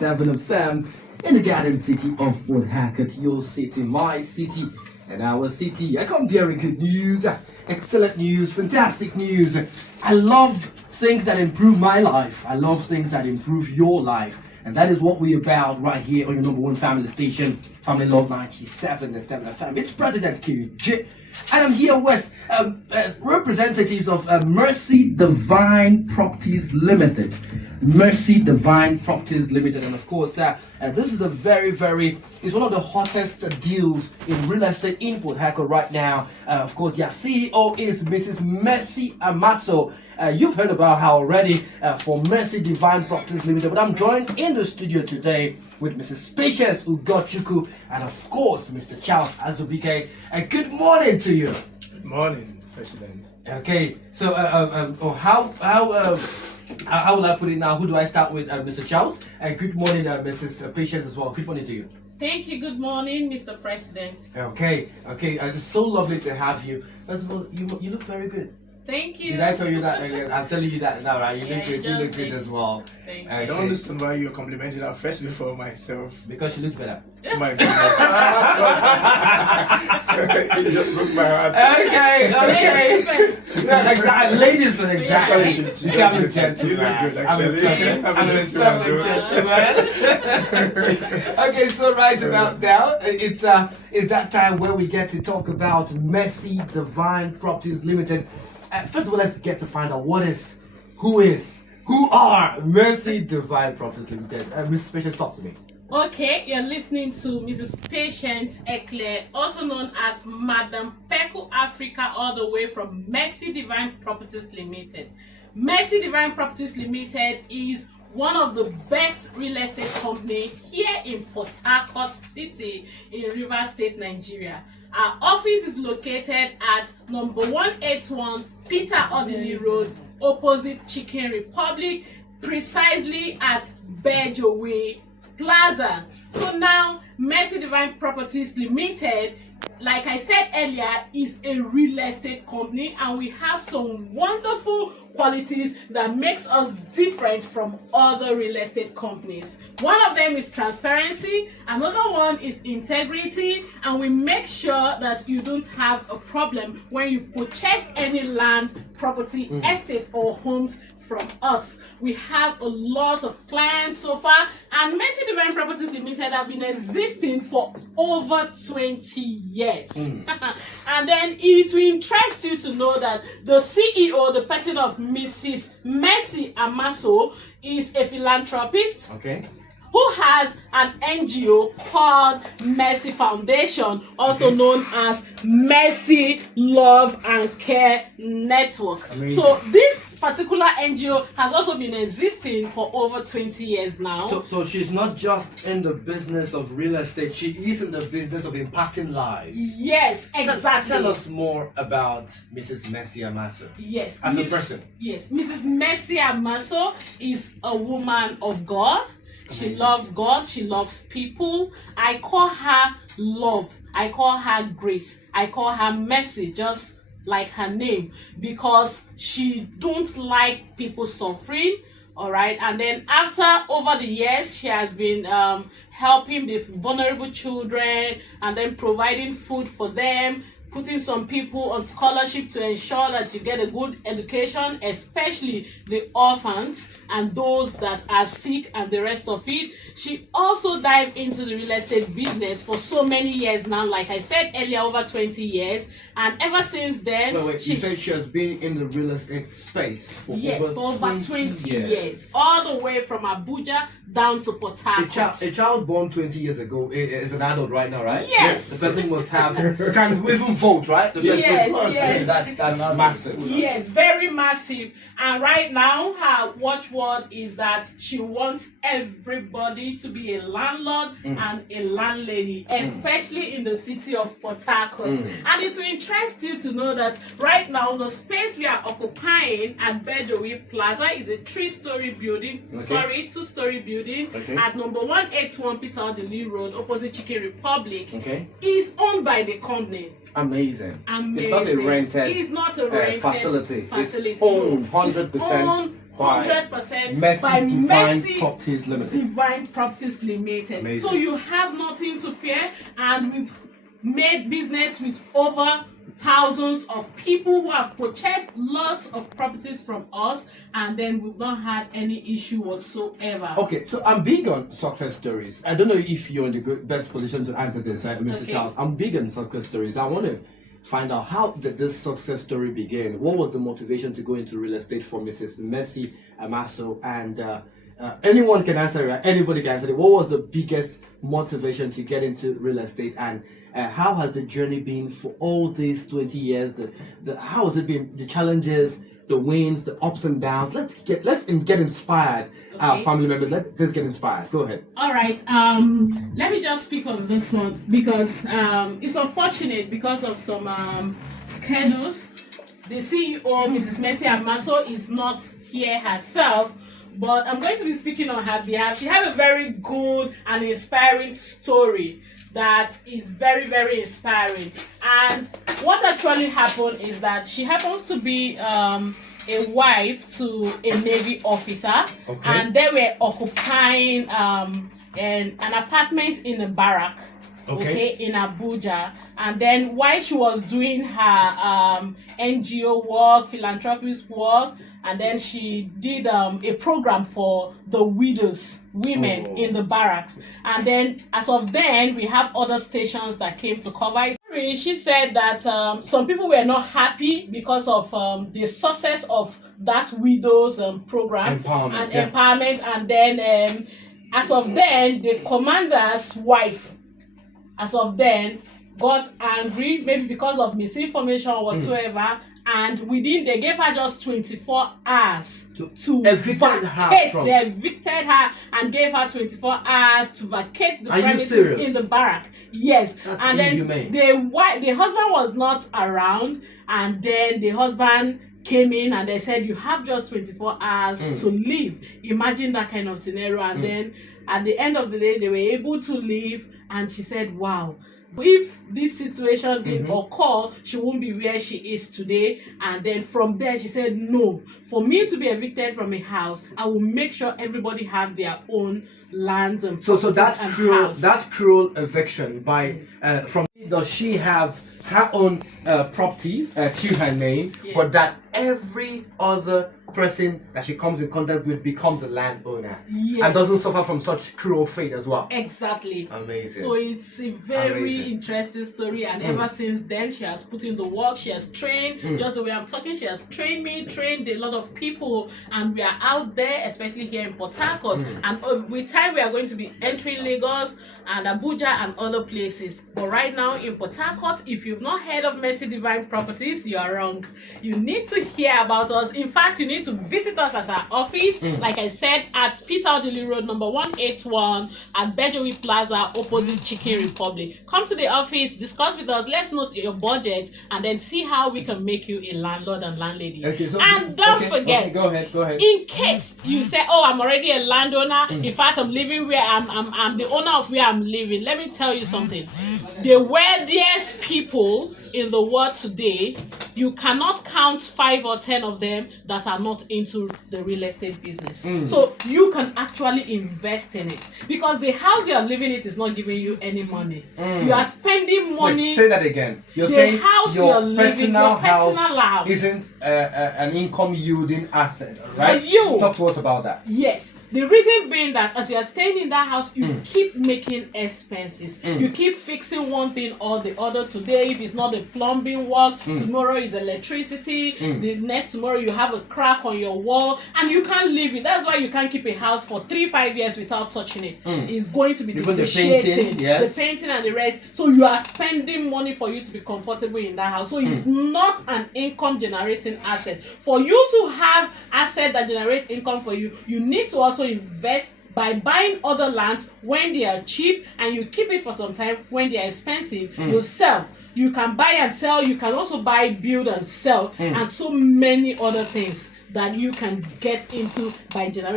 97 FM in the garden city of Port Harcourt, your city, my city, and our city. I come bearing good news, excellent news, fantastic news. I love things that improve my life. I love things that improve your life. And that is what we're about right here on your number one family station, Family Love 97 FM. It's President KJ. And I'm here with representatives of Mercy Divine Properties Limited. Mercy Divine Properties Limited. And of course, this is a it's one of the hottest deals in real estate in Port Harcourt right now. Of course, their CEO is Mrs. Mercy Amaso. You've heard about her already for Mercy Divine Properties Limited. But I'm joined in the studio today with Mrs. Patience Ugochukwu and of course, Mr. Charles Azubike. Good morning to you. Good morning, President. Okay, so how will I put it now? Who do I start with? Mr. Charles. Good morning, Mrs. Patience as well. Good morning to you. Thank you. Good morning, Mr. President. Okay. It's so lovely to have you. First of all, you look very good. Thank you. Did I tell you that earlier? I'm telling you that now, right? You look good. You look good as well. Thank you. I don't understand why you're complimenting her first before myself. Because she looks better. Oh my goodness. You just broke my heart. Okay. Ladies first. Yeah, exactly. Ladies first, exactly. Yeah. You see, I'm a gentleman. You look good, actually. I'm a gentleman. Okay, so right about now, it's that time where we get to talk about Mercy Divine Properties Limited. First of all, let's get to find out who are Mercy Divine Properties Limited. Mrs. Patience, talk to me. Okay, you're listening to Mrs. Patience Pekle, also known as Madam Pekle Africa, all the way from Mercy Divine Properties Limited. Mercy Divine Properties Limited is one of the best real estate company here in Port Harcourt City in Rivers State, Nigeria. Our office is located at number 181 Peter Odili Road, opposite Chicken Republic, precisely at Bejowe Plaza. So now, Mercy Divine Properties Limited, like I said earlier, is a real estate company, and we have some wonderful qualities that makes us different from other real estate companies. One of them is transparency, another one is integrity, and we make sure that you don't have a problem when you purchase any land, property, estate, or homes from us. We have a lot of clients so far, and Mercy Divine Properties Limited have been existing for over 20 years. And then it will interest you to know that the CEO, the person of Mrs. Mercy Amaso, is a philanthropist. Okay. Who has an NGO called Mercy Foundation, also known as Mercy Love and Care Network. Amazing. So this particular NGO has also been existing for over 20 years now. So she's not just in the business of real estate, she is in the business of impacting lives. Yes, exactly. Tell us more about Mrs. Mercy Amaso. Yes. As a person. Yes. Mrs. Mercy Amaso is a woman of God. She loves God. She loves people. I call her love. I call her grace. I call her mercy, just like her name, because she don't like people suffering. All right. And then over the years, she has been helping the vulnerable children and then providing food for them, putting some people on scholarship to ensure that you get a good education, especially the orphans and those that are sick and the rest of it. She also dived into the real estate business for so many years now, like I said earlier, over 20 years. And ever since then... Wait, you said she has been in the real estate space for over 20 years. All the way from Abuja down to Port Harcourt. A child born 20 years ago is an adult right now, right? Yes. The person must have... can even vote, right? Yes. That's massive. Yes, very massive. And right now, her watchword is that she wants everybody to be a landlord and a landlady, especially in the city of Port Harcourt. And it will interest you to know that right now, the space we are occupying at Bejowe Plaza is a 3-story building, two-story building at number 181 Peter Odili Road, opposite Chicken Republic. Is owned by the company. Amazing. It's not a rented, It's not a rented facility. It's owned 100%. by 100% Mercy by Divine Mercy Properties Limited. Divine Properties Limited. Amazing. So you have nothing to fear, and we've made business with over thousands of people who have purchased lots of properties from us, and then we've not had any issue whatsoever. Okay, so I'm big on success stories. I don't know if you're in the best position to answer this, Mr. Okay. Charles. I'm big on success stories. I want to find out, how did this success story begin? What was the motivation to go into real estate for Mrs. Mercy Amaso? And anyone can answer it. Anybody can answer it. What was the biggest motivation to get into real estate, and how has the journey been for all these 20 years? How has it been? The challenges, the wins, the ups and downs. Let's get inspired. Our family members, let's get inspired. Go ahead. All right. Let me just speak on this one because it's unfortunate because of some schedules. The CEO, Mrs. Mercy Amaso, is not here herself, but I'm going to be speaking on her behalf. She has a very good and inspiring story that is very, very inspiring. And what actually happened is that she happens to be a wife to a Navy officer, and they were occupying an apartment in a barrack. Okay, in Abuja. And then while she was doing her NGO work, philanthropic work, and then she did a program for the widows, women in the barracks. And then as of then, we have other stations that came to cover it. She said that some people were not happy because of the success of that widows program empowerment. And then as of then, the commander's wife as of then got angry, maybe because of misinformation or whatsoever, and they gave her just 24 hours to vacate. They evicted her and gave her 24 hours to vacate the premises in the barrack. Yes. That's and then the husband was not around, and then the husband came in and they said, you have just 24 hours to leave. Imagine that kind of scenario. And then at the end of the day, they were able to leave. And she said, wow, if this situation didn't occur, she won't be where she is today. And then from there, she said, no, for me to be evicted from a house, I will make sure everybody have their own lands and properties. So that cruel eviction by from, does she have her own property to her name, but that every other person that she comes in contact with becomes a landowner and doesn't suffer from such cruel fate as well? Exactly. Amazing. So it's a very interesting story, and ever since then she has put in the work. She has trained, just the way I'm talking, she has trained a lot of people, and we are out there, especially here in Port Harcourt, and with time we are going to be entering Lagos and Abuja and other places. But right now in Port Harcourt, if you've not heard of Mercy Divine Properties, you are wrong. You need to hear about us. In fact, you need to visit us at our office, like I said, at Peter Odili Road number 181 at Bejowi Plaza opposite Chicken Republic. Come to the office, discuss with us, let's know your budget, and then see how we can make you a landlord and landlady. And don't forget, go ahead. In case you say, oh, I'm already a landowner, in fact I'm living where I'm the owner of where I'm living, let me tell you something. The wealthiest people in the world today, you cannot count 5 or 10 of them that are not into the real estate business. So you can actually invest in it, because the house you are living in is not giving you any money. You are spending money. Wait, say that again. You're saying your personal house isn't an income yielding asset, right? For you. Talk to us about that. Yes. The reason being that as you are staying in that house, you keep making expenses. You keep fixing one thing or the other. Today, if it's not the plumbing work, tomorrow is electricity. The next tomorrow you have a crack on your wall, and you can't live it. That's why you can't keep a house for 3-5 years without touching it. It's going to be depreciating, the painting and the rest. So you are spending money for you to be comfortable in that house. So it's not an income generating asset. For you to have asset that generate income for you, you need to also invest by buying other lands when they are cheap, and you keep it for some time. When they are expensive, you sell. You can buy and sell. You can also buy, build and sell, and so many other things that you can get into by generating